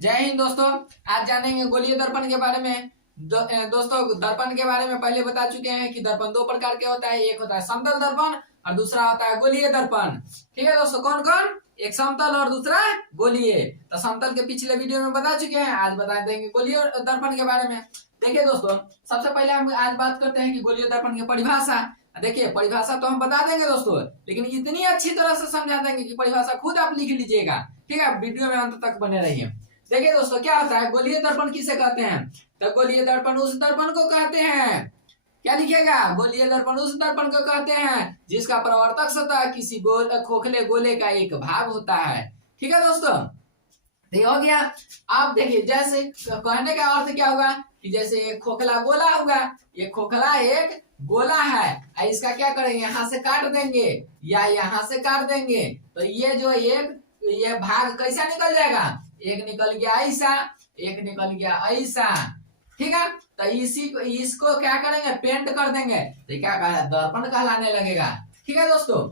जय हिंद दोस्तों। आज जानेंगे गोलीय दर्पण के बारे में। दोस्तों दर्पण के बारे में पहले बता चुके हैं कि दर्पण दो प्रकार के होता है। एक होता है समतल दर्पण और दूसरा होता है गोलीय दर्पण। ठीक है दोस्तों, कौन कौन? एक समतल और दूसरा गोलीय। तो समतल के पिछले वीडियो में बता चुके हैं, आज बता देंगे गोलीय दर्पण के बारे में। देखिए दोस्तों, सबसे पहले हम आज बात करते हैं कि गोलीय दर्पण की परिभाषा। देखिए परिभाषा तो हम बता देंगे दोस्तों, लेकिन इतनी अच्छी तरह से समझा देंगे कि परिभाषा खुद आप लिख लीजिएगा। ठीक है, वीडियो में अंत तक बने रहिए। देखिए दोस्तों, क्या होता है गोलीय दर्पण किसे कहते हैं? तो गोलीय दर्पण उस दर्पण को कहते हैं, क्या लिखेगा? गोलीय दर्पण उस दर्पण को कहते हैं जिसका परावर्तक सतह किसी खोखले गोले का एक भाग होता है। ठीक है दोस्तों, ये हो गया। आप देखिए, जैसे कहने का अर्थ क्या हुआ कि जैसे एक खोखला गोला होगा, ये खोखला एक गोला है, इसका क्या करेंगे? यहाँ से काट देंगे या यहाँ से काट देंगे, तो ये जो ये भाग कैसा निकल जाएगा? एक निकल गया ऐसा, एक निकल गया ऐसा। ठीक है, तो इसको क्या करेंगे? पेंट कर देंगे, तो क्या कहा? दर्पण कहलाने लगेगा। ठीक है दोस्तों,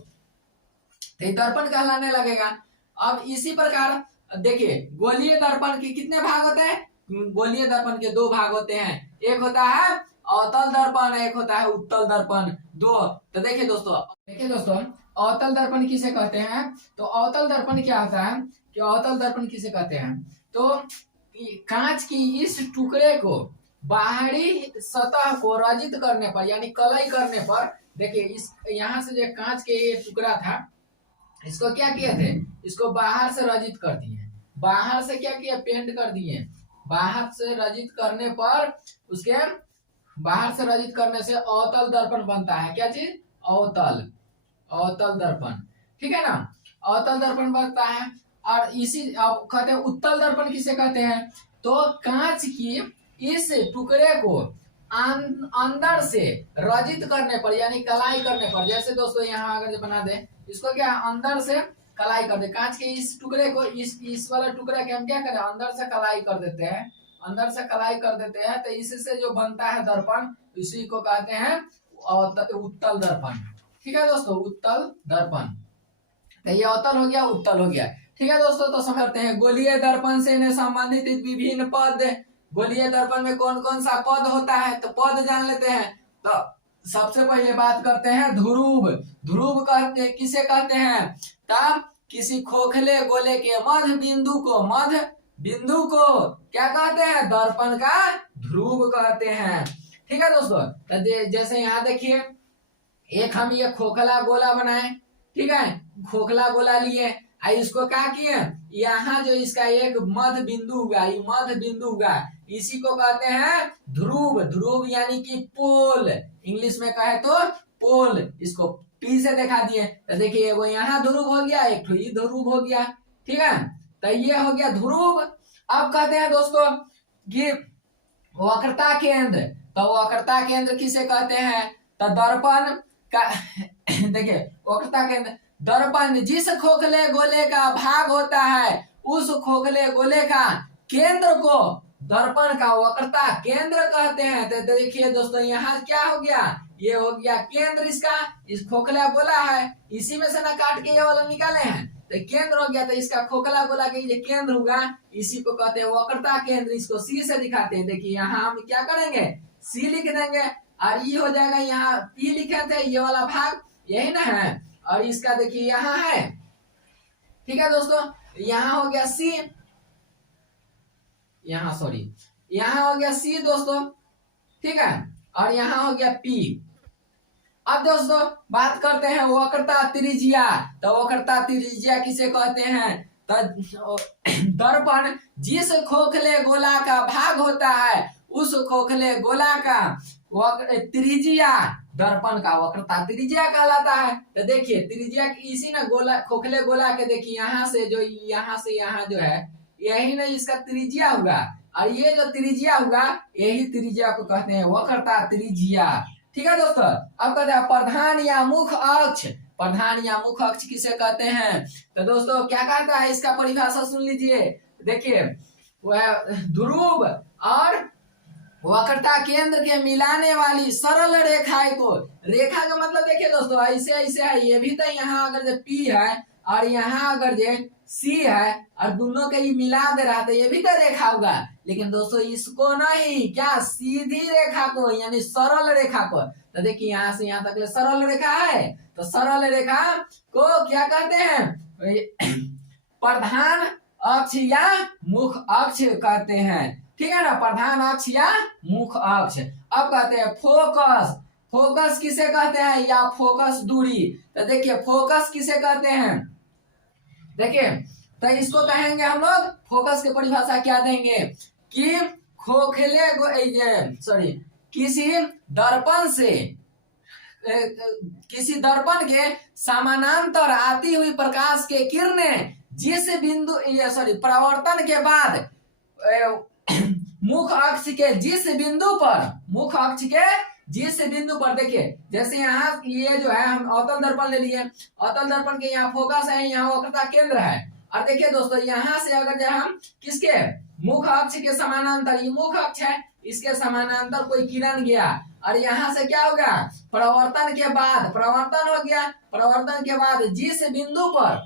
तो दर्पण कहलाने लगेगा। अब इसी प्रकार देखिए, गोलीय दर्पण के कितने भाग होते हैं? गोलीय दर्पण के दो भाग होते हैं, एक होता है अवतल दर्पण, एक होता है उत्तल दर्पण। दो। तो देखिए दोस्तों, अवतल दर्पण किसे कहते हैं? तो अवतल दर्पण क्या होता है कि अवतल दर्पण किसे कहते हैं? तो कांच की इस टुकड़े को बाहरी सतह को रजित करने पर, यानी कलई करने पर, देखिए इस यहाँ से जो कांच के ये टुकड़ा था, इसको क्या किए थे? इसको बाहर से रजित कर दिए। बाहर से क्या किया? पेंट कर दिए। बाहर से रजित करने पर उसके बाहर से रजित करने से अवतल दर्पण बनता है। क्या चीज? अवतल दर्पण। ठीक है ना, अवतल दर्पण बनता है। और इसी अब कहते हैं उत्तल दर्पण किसे कहते हैं? तो कांच की इस टुकड़े को अंदर से रजित करने पर, यानी कलाई करने पर, जैसे दोस्तों यहाँ अगर बना दे, इसको क्या अंदर से कलाई कर दे, कांच के इस टुकड़े को, इस वाला टुकड़ा के हम क्या करें? अंदर से कलाई कर देते हैं, अंदर से कलाई कर देते हैं, तो इससे जो बनता है दर्पण, इसी को कहते हैं उत्तल दर्पण। ठीक है दोस्तों, उत्तल दर्पण। तो ये अवतल हो गया, उत्तल हो गया। ठीक है दोस्तों, तो समझते हैं गोलीय दर्पण से संबंधित विभिन्न पद। गोलीय दर्पण में कौन कौन सा पद होता है? तो पद जान लेते हैं। तो सबसे पहले बात करते हैं ध्रुव। ध्रुव कहते किसे कहते हैं? तब किसी खोखले गोले के मध्य बिंदु को क्या कहते हैं? दर्पण का ध्रुव कहते हैं। ठीक है दोस्तों, तो जैसे यहाँ देखिए, एक हम ये खोखला गोला बनाए। ठीक है, खोखला गोला लिए, इसको क्या किए? यहाँ जो इसका एक मध्य बिंदु होगा, ये मध्य बिंदु होगा, इसी को कहते हैं ध्रुव। ध्रुव यानी कि पोल, इंग्लिश में कहे तो पोल। इसको पी से दिखा दिए, तो देखिए वो यहाँ ध्रुव हो गया, एक ये ध्रुव हो गया। ठीक है, तो ये हो गया ध्रुव। अब कहते हैं दोस्तों कि वक्रता केंद्र। तो वक्रता केंद्र किसे कहते हैं? तो दर्पण का देखिए वक्रता केंद्र, दर्पण जिस खोखले गोले का भाग होता है, उस खोखले गोले का केंद्र को दर्पण का वक्रता केंद्र कहते हैं। तो देखिए दोस्तों, यहाँ क्या हो गया? ये हो गया केंद्र इसका, इस खोखला गोला है, इसी में से ना काट के ये वाला निकाले हैं, तो केंद्र हो गया। तो इसका खोखला गोला के ये केंद्र होगा, इसी को कहते हैं वक्रता केंद्र। इसको सी से दिखाते हैं। देखिए यहाँ हम क्या करेंगे? सी लिख देंगे, और ये हो जाएगा, यहाँ पी लिखे थे, ये वाला भाग यही ना है, और इसका देखिए यहाँ है। ठीक है दोस्तों, यहाँ हो गया सी, यहाँ हो गया सी दोस्तों। ठीक है, और यहाँ हो गया पी। अब दोस्तों बात करते हैं वक्रता त्रिज्या। तो वक्रता त्रिज्या किसे कहते हैं? तो दर्पण जिस खोखले गोला का भाग होता है, उस खोखले गोला का त्रिज्या दर्पण का वक्रता त्रिज्या कहलाता है। तो देखिए त्रिज्या इसी ना गोला, खोखले गोला के देखिए यहाँ से यहाँ जो है, यही ना इसका त्रिज्या होगा, और ये जो त्रिज्या होगा, यही त्रिज्या को कहते हैं वक्रता त्रिज्या। ठीक है दोस्तों, अब कहते हैं प्रधान या मुख्य अक्ष। प्रधान या मुख्य अक्ष किसे कहते हैं? तो दोस्तों क्या कहता है? इसका परिभाषा सुन लीजिए। देखिए वह ध्रुव और वक्रता केंद्र के मिलाने वाली सरल रेखा को, रेखा का मतलब देखिए दोस्तों ऐसे ऐसे है, ये भी तो यहाँ अगर जो पी है और यहाँ अगर जो सी है और दोनों के ये मिला दे रहा था, ये भी तो रेखा होगा। लेकिन दोस्तों इसको नहीं, क्या सीधी रेखा को यानी सरल रेखा को, तो देखिए यहाँ से यहाँ तक सरल रेखा है, तो सरल रेखा को क्या कहते हैं? प्रधान अक्ष या मुख अक्ष कहते हैं, ठीक है ना, प्रधान अक्ष या मुख अक्ष। अब कहते हैं फोकस, फोकस किसे कहते हैं? या फोकस दूरी। तो देखिए फोकस किसे कहते हैं? देखिए तो इसको कहेंगे हम लोग, फोकस की परिभाषा क्या देंगे कि खोखले किसी दर्पण के समानांतर आती हुई प्रकाश के किरणें जिस बिंदु परावर्तन के बाद मुख अक्ष के जिस बिंदु पर देखिए, जैसे यहाँ ये जो है हम अवतल दर्पण ले लिए, अवतल दर्पण के यहाँ फोकस है, यहाँ वक्रता केंद्र है। और देखिए दोस्तों यहाँ से अगर जो हम किसके मुख अक्ष के समानांतर, ये मुख अक्ष है, इसके समानांतर कोई किरण गया और यहाँ से क्या हो गया? परावर्तन के बाद परावर्तन हो गया, परावर्तन के बाद जिस बिंदु पर,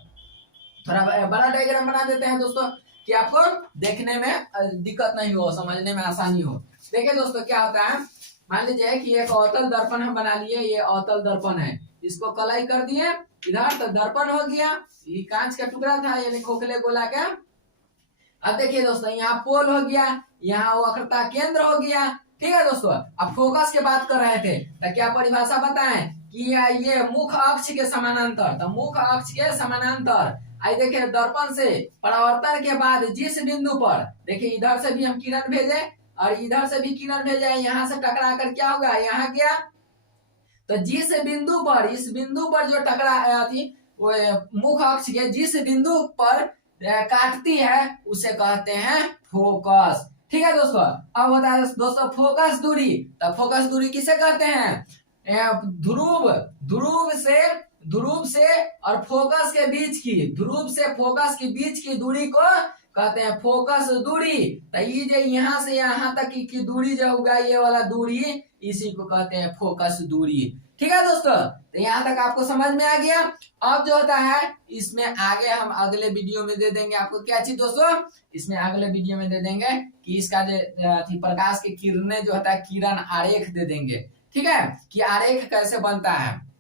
थोड़ा बड़ा डायग्राम बना देते हैं दोस्तों कि आपको देखने में दिक्कत नहीं हो, समझने में आसानी हो। देखिए दोस्तों क्या होता है, मान लीजिए कि एक अवतल दर्पण हम बना लिए, ये अवतल दर्पण है, इसको कलाई कर दिए इधर, तो दर्पण हो गया, ये कांच का टुकड़ा था यानी खोखले गोला का। अब देखिए दोस्तों यहाँ पोल हो गया, यहाँ वक्रता केंद्र हो गया, ठीक है दोस्तों। अब फोकस की बात कर रहे थे तो क्या परिभाषा बताएं कि ये मुख अक्ष के समानांतर, तो मुख अक्ष के समानांतर आई देखिए दर्पण से परावर्तन के बाद जिस बिंदु पर, देखिए इधर से भी हम किरण भेजे और इधर से भी किरण भेजा, यहाँ से टकरा कर क्या होगा? यहाँ गया, तो जिस बिंदु पर, इस बिंदु पर जो टकरा थी वो मुख अक्ष के जिस बिंदु पर काटती है उसे कहते हैं फोकस, ठीक है दोस्तों। अब होता है दोस्तों फोकस दूरी, तो फोकस दूरी किसे कहते हैं? ध्रुव से और फोकस के बीच की, ध्रुव से फोकस के बीच की दूरी को कहते हैं फोकस दूरी। तो ये जो यहाँ से यहाँ तक की दूरी जो होगा, ये वाला दूरी, इसी को कहते हैं फोकस दूरी, ठीक है दोस्तों। तो यहाँ तक आपको समझ में आ गया। अब जो होता है इसमें आगे हम अगले वीडियो में दे देंगे आपको क्या चीज दोस्तों, इसमें अगले वीडियो में दे देंगे कि इसका जो प्रकाश की किरणें जो होता है किरण आरेख दे देंगे, ठीक है, कि आरेख कैसे बनता है।